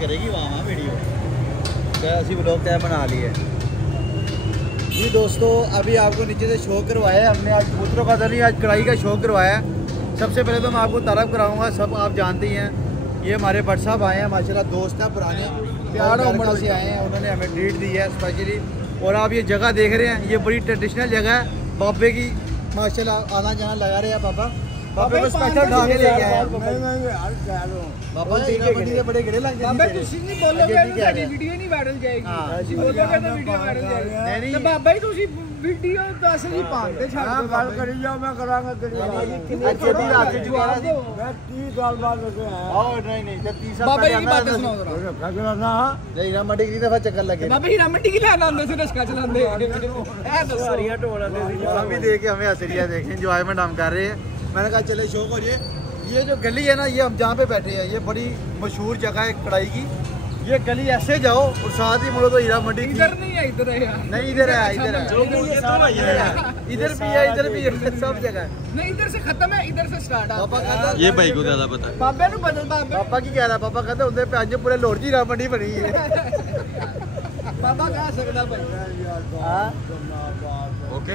करेगी वहाँ वीडियो ऐसी ब्लॉग तय बना ली है जी। दोस्तों अभी आपको नीचे से शो करवाया है हमने, आज कबूतरों का नहीं, आज कढ़ाई का शो करवाया है। सबसे पहले तो मैं आपको तारफ़ कराऊंगा, सब आप जानते ही हैं, ये हमारे भट्ट साहब आए हैं माशाल्लाह, दोस्त हैं पुराने, प्यार उमड़ा से आए हैं, उन्होंने हमें ट्रीट दी है स्पेशली। और आप ये जगह देख रहे हैं, ये बड़ी ट्रेडिशनल जगह है, बाबे की माशाल्लाह आना जाना लगा रहे हैं। बाबा को स्पेशल उठा के लेके आए बाबा जी, मंडी के बड़े गड़े लग बाबा ਤੁਸੀਂ ਨਹੀਂ ਬੋਲੋਗੇ ਤਾਂ ਸਾਡੀ ਵੀਡੀਓ ਨਹੀਂ ਵਾਇਰਲ ਜਾਏਗੀ। ਤੁਸੀਂ ਬੋਲੋਗੇ ਤਾਂ ਵੀਡੀਓ ਵਾਇਰਲ ਜਾਏਗੀ। ਤੇ ਬਾਬਾ ਜੀ ਤੁਸੀਂ ਵੀਡੀਓ ਦੱਸ ਜੀ ਪਾਣ ਤੇ ਛੱਡ ਦਿਓ, ਗੱਲ ਕਰੀ ਜਾਓ, ਮੈਂ ਕਰਾਂਗਾ ਤੇਰੀ ਅੱਛੇ ਦੀ ਰਾਤ ਜਵਾਬ ਦਿਓ। ਮੈਂ 30 ਸਾਲ ਬਾਅਦ ਲੱਗੇ ਆ। और नहीं तो 30 साल ਬਾਬਾ ਜੀ ਦੀ ਬਾਤ ਸੁਣਾਓ ਜ਼ਰਾ। फगड़ा ना हीरा मंडी की दफा चक्कर लगे। बाबा हीरा मंडी की लेना आंदे से रस्का चलांदे ए दसरिया ढोल आंदे सी। हम भी देख के हमें हसरिया देखें, एंजॉयमेंट हम कर रहे हैं। मैंने कहा चले शौक हो जाए। ये जो गली है ना, ये हम जहाँ पे बैठे हैं, ये बड़ी मशहूर जगह है कढ़ाई की। ये गली ऐसे जाओ और साथ ही मुड़ो तो हीरा मंडी इधर नहीं है, इधर है यार। नहीं इधर है, इधर है, इधर भी है, इधर भी है, सब जगह है। नहीं इधर से खत्म है, इधर से स्टार्ट है। पापा कहता ये भाई को ज्यादा पता है। बाबे नु बदल बाबे। पापा की कह रहा, पापा कहता उधर पे आज पूरे लोड़ की हीरा मंडी बनी है। बाबा कह सकता भाई। हाँ ओके।